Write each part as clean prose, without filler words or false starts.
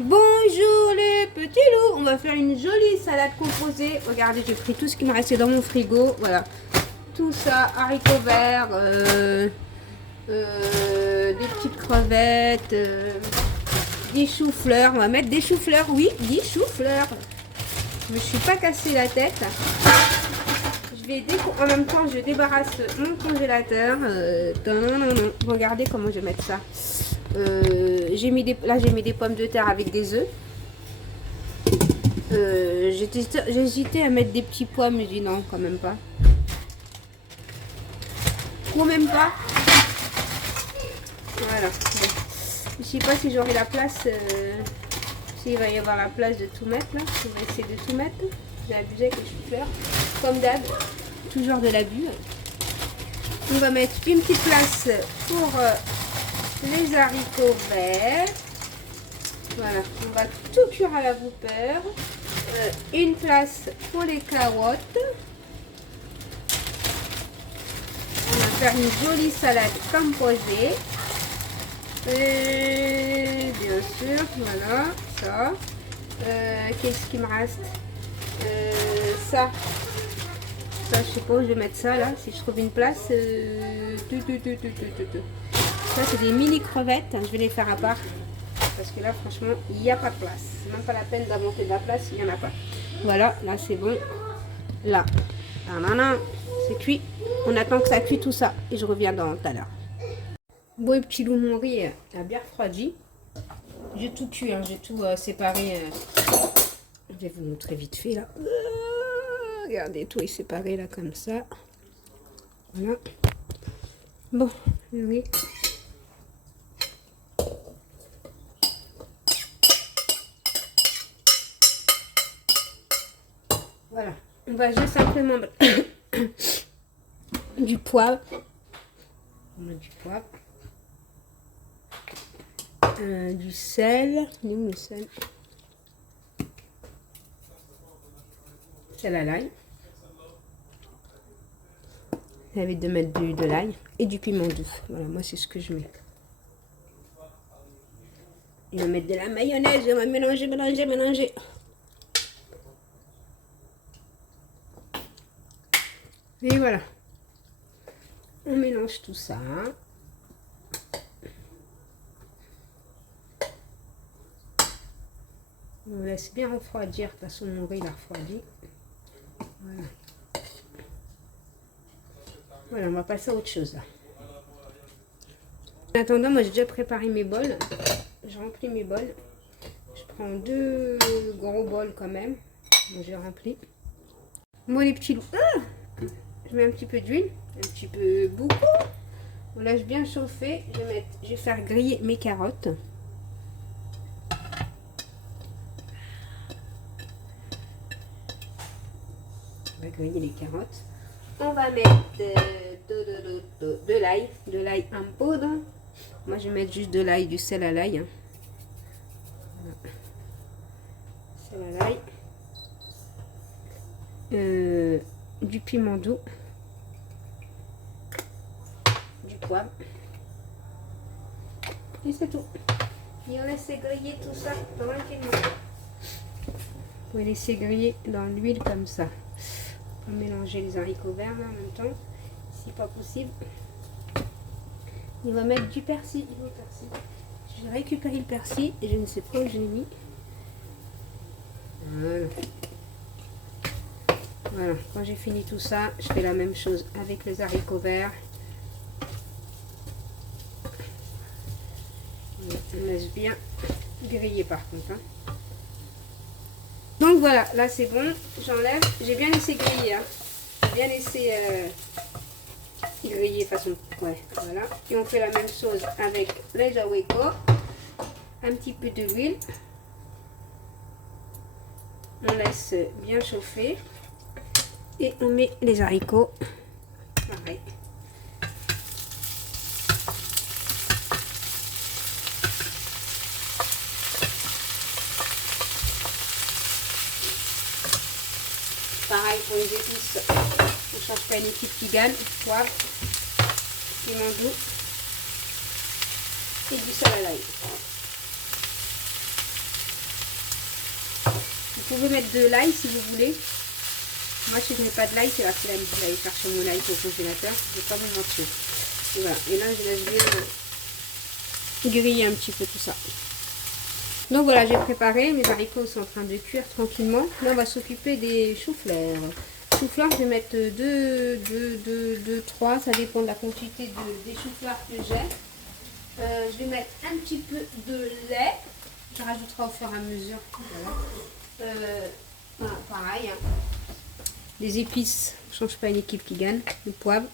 Bonjour les petits loups, on va faire une jolie salade composée. Regardez, j'ai pris tout ce qui me restait dans mon frigo. Voilà, tout ça, haricots verts, des petites crevettes, des choux-fleurs. On va mettre des choux-fleurs, oui, des choux-fleurs. Je me suis pas cassé la tête. En même temps, je débarrasse mon congélateur. Regardez comment je vais mettre ça. J'ai mis des pommes de terre avec des œufs. J'hésitais à mettre des petits pois, mais j'ai dit non, quand même pas. Ou même pas. Voilà. Je sais pas si j'aurai la place. S'il va y avoir la place de tout mettre là. On va essayer de tout mettre. J'ai abusé avec les choux-fleurs. Comme d'hab. Toujours de l'abus. On va mettre une petite place pour les haricots verts. Voilà, on va tout cuire à la vapeur. Une place pour les carottes. On va faire une jolie salade composée. Et bien sûr, voilà, ça. Qu'est-ce qui me reste? Ça, je sais pas où je vais mettre ça là, si je trouve une place. Ça, c'est des mini crevettes, je vais les faire à part. Parce que là, franchement, il n'y a pas de place. C'est même pas la peine d'inventer de la place, il n'y en a pas. Voilà, là, c'est bon. Là, c'est cuit. On attend que ça cuit tout ça. Et je reviens dans tout à l'heure. Bon, les petits loups, mon riz a bien refroidi. J'ai tout cuit, hein, j'ai tout séparé. Je vais vous montrer vite fait, là. Regardez, tout est séparé, là, comme ça. Voilà. Bon, oui. Voilà, on va juste simplement mettre du poivre. On met du poivre. Du sel. Il est où le sel? Sel à l'ail. J'invite de mettre de l'ail et du piment doux. Voilà, moi c'est ce que je mets. Il va mettre de la mayonnaise, on va mélanger. Et voilà. On mélange tout ça. On laisse bien refroidir. De toute façon, mon riz il a refroidi. Voilà. Voilà, on va passer à autre chose là. En attendant, moi j'ai déjà préparé mes bols. Je remplis mes bols. Je prends 2 gros bols quand même. Bon, j'ai rempli. Moi les petits loups. Je mets un petit peu d'huile. Un petit peu beaucoup. On lâche bien chauffer. Je vais faire griller mes carottes. On va griller les carottes. On va mettre de l'ail en poudre. Moi, je vais mettre juste de l'ail, du sel à l'ail. Hein. Voilà. Sel à l'ail. Du piment doux. Du poivre. Et c'est tout. Et on laisse griller tout ça tranquillement. On va laisser griller dans l'huile comme ça. On va mélanger les haricots verts là, en même temps, si pas possible. On va mettre du persil. J'ai récupéré le persil et je ne sais pas où je l'ai mis. Voilà. Voilà, quand j'ai fini tout ça, je fais la même chose avec les haricots verts. On laisse bien griller par contre. Hein. Donc voilà, là c'est bon, j'enlève. J'ai bien laissé griller. Hein. J'ai bien laissé griller façon. Ouais, voilà. Et on fait la même chose avec les haricots. Un petit peu d'huile. On laisse bien chauffer. Et on met les haricots. Pareil. Pareil pour les épices. On ne change pas une petite tigane. Poivre, piment doux et du sel à l'ail. Vous pouvez mettre de l'ail si vous voulez. Moi, si je mets pas de l'ail, c'est la flemme d'aller chercher mon ail au congélateur. Je vais pas vous mentir. Et voilà. Et là, je laisse bien griller un petit peu tout ça. Donc voilà, j'ai préparé. Mes haricots sont en train de cuire tranquillement. Là, on va s'occuper des choux-fleurs. Choux-fleurs, je vais mettre 2, 3. Ça dépend de la quantité des choux-fleurs que j'ai. Je vais mettre un petit peu de lait. Je rajouterai au fur et à mesure. Voilà. Voilà, pareil. Hein. Les épices, je ne change pas une équipe qui gagne. Le poivre.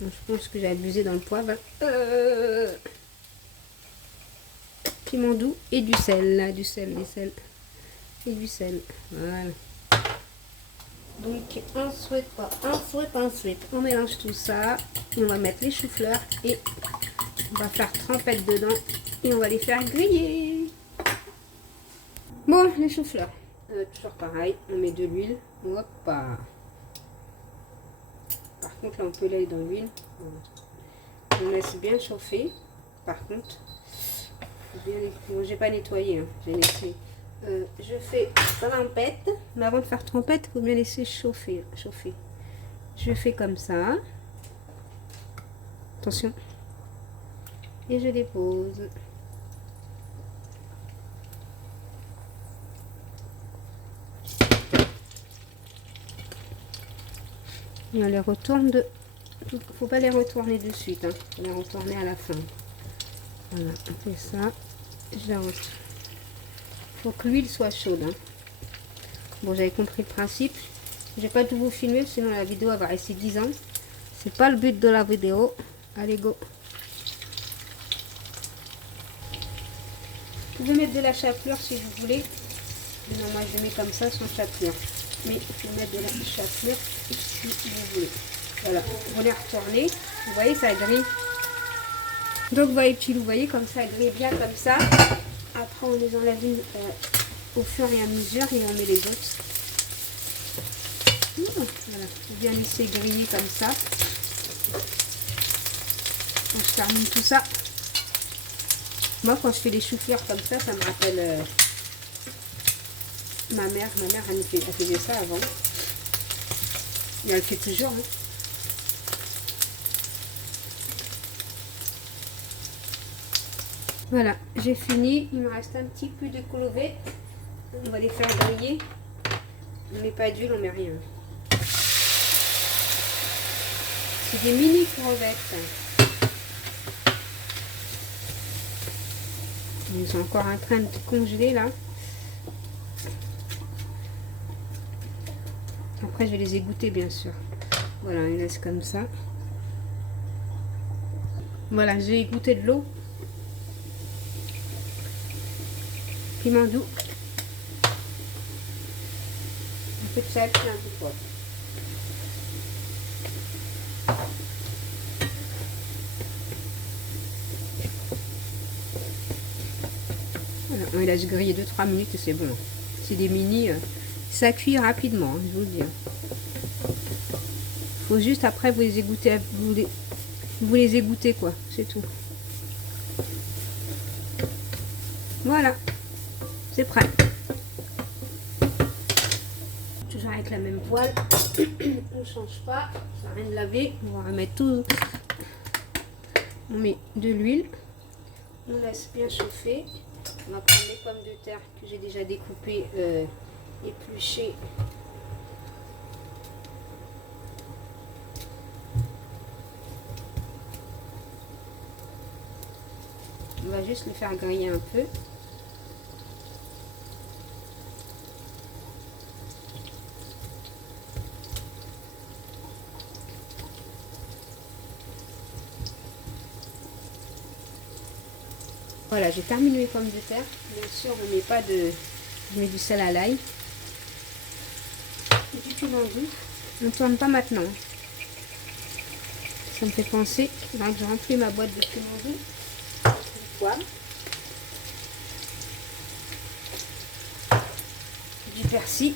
Donc, je pense que j'ai abusé dans le poivre. Piment doux et du sel. Du sel et du sel. Voilà. Donc ensuite, on mélange tout ça. On va mettre les choux-fleurs et on va faire trempette dedans et on va les faire griller. Bon, les choux-fleurs. Toujours pareil, on met de l'huile. Hop. Par contre, là, on peut l'aller dans l'huile. On laisse bien chauffer. Par contre, bon, j'ai pas nettoyé, hein. J'ai laissé. Je fais trempette, mais avant de faire trempette, il faut bien laisser chauffer. Je fais comme ça. Attention. Et je dépose. On les retourne de. Faut pas les retourner de suite, hein. Faut les retourner à la fin. Voilà, on fait ça. Je la retourne. Faut que l'huile soit chaude. Hein. Bon, j'avais compris le principe. Je vais pas tout vous filmer, sinon la vidéo elle va rester 10 ans. C'est pas le but de la vidéo. Allez, go. Vous pouvez mettre de la chapelure si vous voulez. Non, moi je mets comme ça sans chapelure. Mais il faut mettre de la chapelure si vous voulez. Voilà, vous les retournez. Vous voyez, ça grille. Donc, vous voyez, vous voyez comme ça, grille bien comme ça. Après, on les enlève au fur et à mesure et on met les autres. Voilà, bien laisser griller comme ça. Donc, je termine tout ça. Moi, quand je fais les choux-fleurs comme ça me rappelle ma mère. Ma mère, elle faisait ça avant. Et elle le fait toujours. Hein. Voilà, j'ai fini. Il me reste un petit peu de couleuvette. On va les faire griller. On met pas d'huile, on met rien. C'est des mini crevettes. Ils sont encore en train de congeler là. Après, je vais les égoutter bien sûr. Voilà, on les laisse comme ça. Voilà, j'ai égoutté de l'eau. Piment doux. Un peu de sel et un peu de poivre. Voilà, on les laisse griller 2-3 minutes et c'est bon. C'est des mini, ça cuit rapidement, hein, je vous le dis. Faut juste après vous les égoutter, vous les égouttez quoi, c'est tout. Voilà, c'est prêt. Toujours avec la même poêle, on ne change pas, ça n'a rien de laver. On va remettre tout. On met de l'huile, on laisse bien chauffer. On va prendre les pommes de terre que j'ai déjà découpées, épluchées. On va juste le faire griller un peu. Voilà, j'ai terminé les pommes de terre. Bien sûr, on ne met pas de... Je mets du sel à l'ail. Et du piment doux. On ne tourne pas maintenant. Ça me fait penser que je remplis ma boîte de piment doux. Du poivre. Du persil.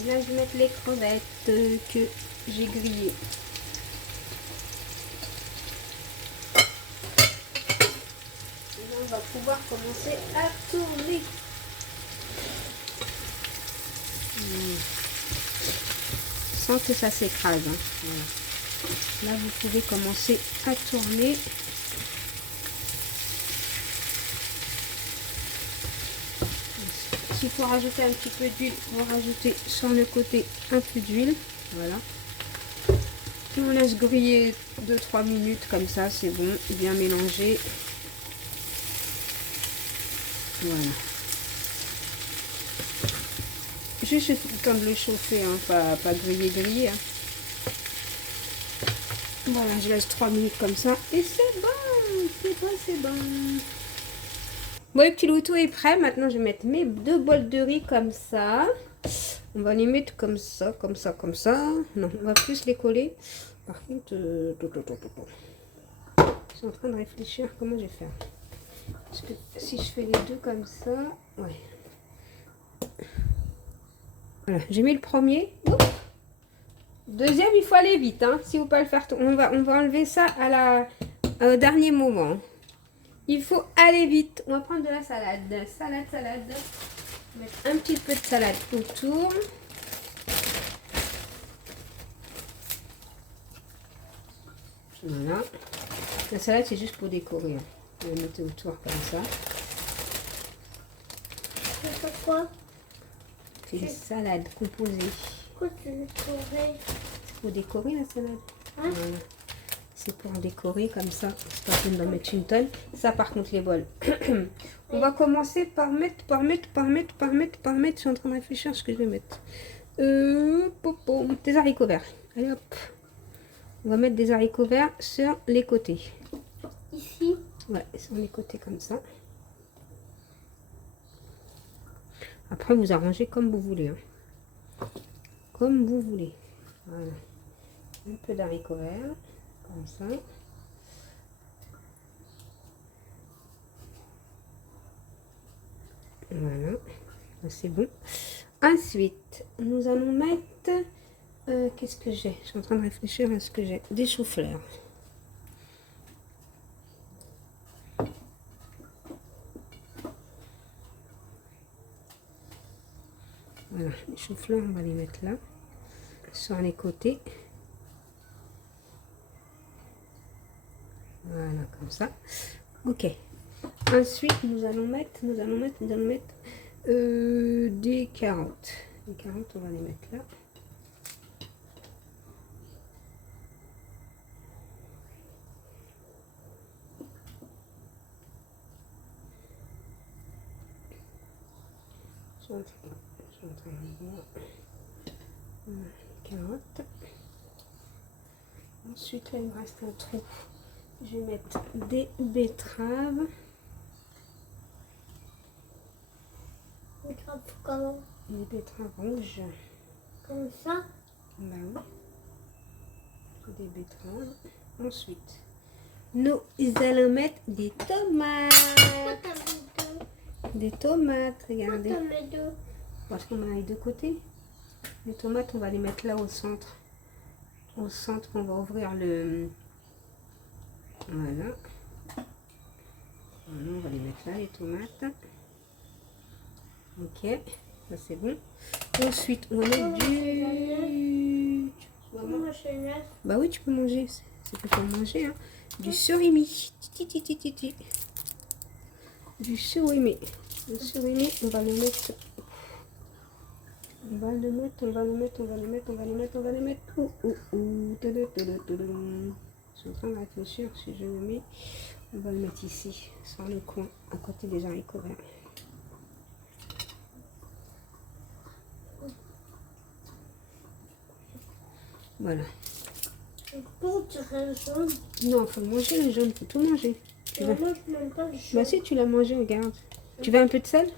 Et là, je vais mettre les crevettes que j'ai grillées. là, on va pouvoir commencer à tourner. Sans que ça s'écrase. Hein. Voilà. Là, vous pouvez commencer à tourner. S'il faut rajouter un petit peu d'huile, vous rajoutez sur le côté un peu d'huile. Voilà. Et on laisse griller 2-3 minutes comme ça, c'est bon, bien mélangé. Voilà. Juste le temps de le chauffer, hein, pas griller. Hein. Voilà, je laisse 3 minutes comme ça et c'est bon, c'est bon. Bon, le petit loutou est prêt. Maintenant, je vais mettre mes 2 bols de riz comme ça. On va les mettre comme ça. Non, on va plus les coller. Par contre, je suis en train de réfléchir comment je vais faire. Parce que si je fais les deux comme ça, ouais. Voilà, j'ai mis le premier. Oups. Deuxième, il faut aller vite. Hein. Si vous ne pouvez pas le faire, on va enlever ça au dernier moment. Il faut aller vite. On va prendre de la salade. Salade. Mettre un petit peu de salade autour. Voilà. La salade, c'est juste pour décorer. Hein. On va mettre autour comme ça. C'est pourquoi? C'est une salade composée. Pourquoi tu décorer? C'est pour décorer la salade. Hein? Voilà. C'est pour décorer comme ça. C'est pas peine d'en mettre une tonne. Ça, par contre, les bols. On va commencer par mettre. Je suis en train de réfléchir à ce que je vais mettre. Des haricots verts. Allez hop. On va mettre des haricots verts sur les côtés. Ici? Ouais, sur les côtés comme ça. Après, vous arrangez comme vous voulez. Hein. Comme vous voulez. Voilà. Un peu d'haricots verts. Comme ça. Voilà. C'est bon. Ensuite, nous allons mettre... qu'est-ce que j'ai? Je suis en train de réfléchir à ce que j'ai. Des choux-fleurs. Voilà, les choux-fleurs, on va les mettre là, sur les côtés. Voilà, comme ça. Ok. Ensuite, nous allons mettre des carottes. Les carottes, on va les mettre là. Je suis en train de voir. Voilà, les carottes. Ensuite, là, il me reste un trou. Je vais mettre des betteraves. Betteraves comment? Des betteraves rouges. Comme ça? Bah oui. Des betteraves. Ensuite, nous allons mettre des tomates. Pourquoi t'as mis deux? Des tomates, Pourquoi regardez. t'as mis deux? Parce qu'on a les deux côtés. Les tomates, on va les mettre là au centre. Au centre, on va ouvrir le... Voilà. Voilà, on va les mettre là, les tomates. Ok, ça c'est bon. Ensuite, on va mettre du... Bah oui, tu peux manger. C'est fait pour manger. Hein. Du surimi. Du surimi. Le surimi, on va le mettre... On va le mettre. Je suis en train de réfléchir si je le mets. On va le mettre ici, sur le coin, à côté des haricots verts. Voilà. Pour tu le jaune. Non, il faut manger le jaune, il faut tout manger. Tu veux... Moi, je n'aime pas le jaune. Bah si, tu l'as mangé, regarde. Tu veux un peu de sel?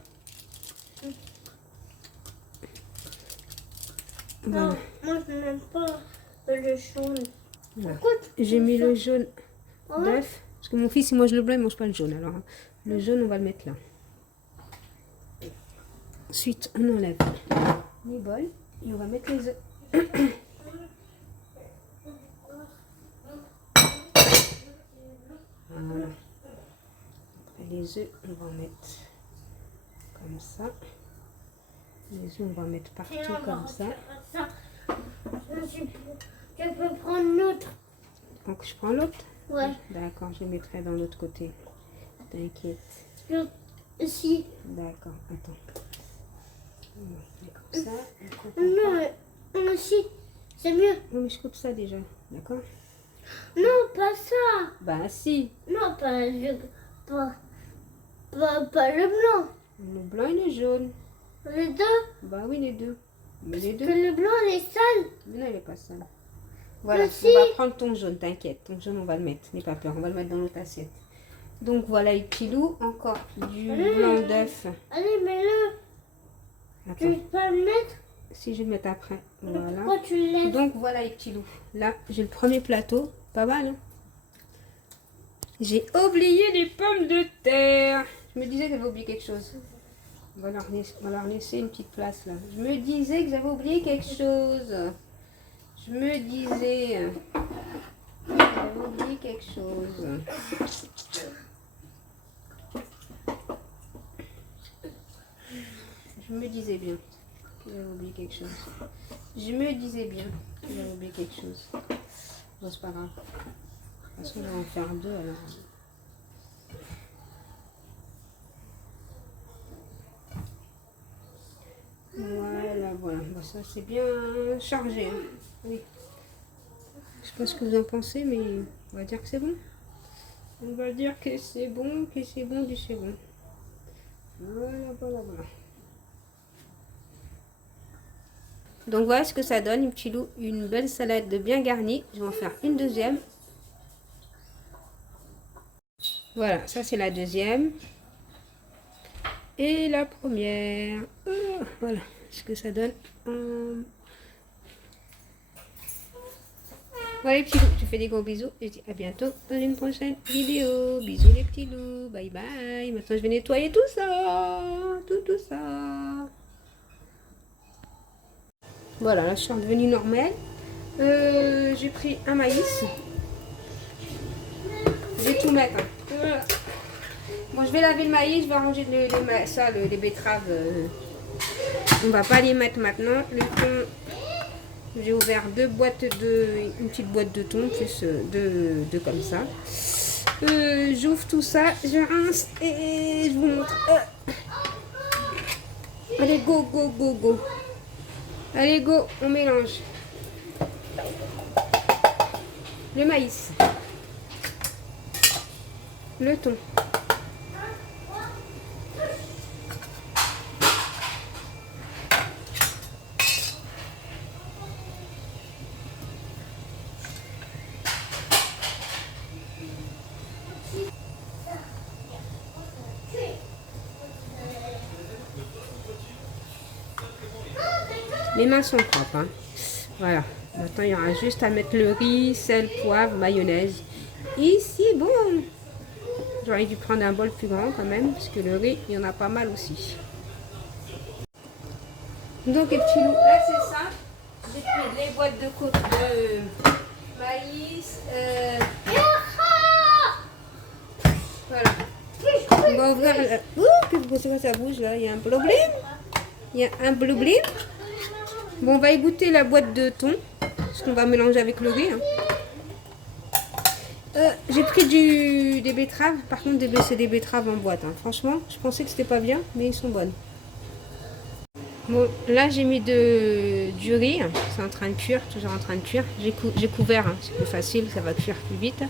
Voilà. Non, moi, je n'aime pas le jaune. Voilà. Pourquoi tu J'ai fais mis ça? le jaune Ah ouais? d'œuf. Parce que mon fils, il mange le blanc, il ne mange pas le jaune. Alors, le jaune, on va le mettre là. Ensuite, on enlève les bols et on va mettre les œufs. Voilà. Les œufs, on va en mettre comme ça. Les œufs, on va en mettre partout comme ça. Je peux prendre l'autre. Donc, je prends l'autre? Ouais. D'accord, je le mettrai dans l'autre côté. T'inquiète. Ici. D'accord, attends. On fait comme ça. Non, ici. C'est mieux. Oui, mais je coupe ça déjà. D'accord? Non, pas ça. Bah, si. Non, pas le blanc. Le blanc et le jaune. Les deux. Bah oui, les deux. Mais les deux. Que le blanc, il est sale. Mais non, il n'est pas sale. Voilà, Merci. on va prendre ton jaune, t'inquiète. Ton jaune, on va le mettre. N'aie pas peur, on va le mettre dans l'autre assiette. Donc voilà, les petits loups. Encore du blanc d'œuf. Allez, mets-le. Tu Attends, veux pas le mettre? si je vais le mettre après. Voilà. Pourquoi tu le laisses? Donc voilà les petits loups. Là, j'ai le premier plateau. Pas mal, hein? J'ai oublié les pommes de terre. Je me disais que j'avais oublié quelque chose. On va leur laisser une petite place là. Je me disais que j'avais oublié quelque chose. Je me disais que j'avais oublié quelque chose. Je me disais bien que j'avais oublié quelque chose. Je me disais bien que j'avais oublié quelque chose. Bon, c'est pas grave. De toute façon, on va en faire deux alors. Voilà. Bon, ça c'est bien chargé. Hein. Oui. Je sais pas ce que vous en pensez, mais on va dire que c'est bon. On va dire que c'est bon, du c'est bon. Voilà. Donc voilà ce que ça donne, une petit loup, une belle salade bien garnie. Je vais en faire une deuxième. Voilà, ça c'est la deuxième. Et la première. Voilà ce que ça donne. Voilà les petits loups, je fais des gros bisous. Et je dis à bientôt dans une prochaine vidéo. Bisous les petits loups, bye bye. Maintenant je vais nettoyer tout ça. Tout ça. Voilà, là je suis redevenue normale. J'ai pris un maïs. Je vais tout mettre. Hein. Bon, je vais laver le maïs, je vais ranger les betteraves. On va pas les mettre maintenant. Le thon, j'ai ouvert une petite boîte de thon, plus deux comme ça. J'ouvre tout ça, je rince et je vous montre. Allez, go. Allez, go, on mélange. Le maïs. Le thon. Les mains sont propres. Hein. Voilà. Maintenant, il y aura juste à mettre le riz, sel, poivre, mayonnaise. Et c'est bon. J'aurais dû prendre un bol plus grand quand même, parce que le riz, il y en a pas mal aussi. Donc, les petits loups, là, c'est ça. J'ai pris les boîtes de maïs. Voilà. On va ouvrir la... Qu'est-ce que ça bouge là? Il y a un problème. Bon, on va égoutter la boîte de thon, ce qu'on va mélanger avec le riz. Hein. J'ai pris des betteraves. Par contre, c'est des betteraves en boîte. Hein. Franchement, je pensais que c'était pas bien, mais ils sont bonnes. Bon, là, j'ai mis du riz. C'est en train de cuire, toujours en train de cuire. J'ai couvert, hein. C'est plus facile, ça va cuire plus vite.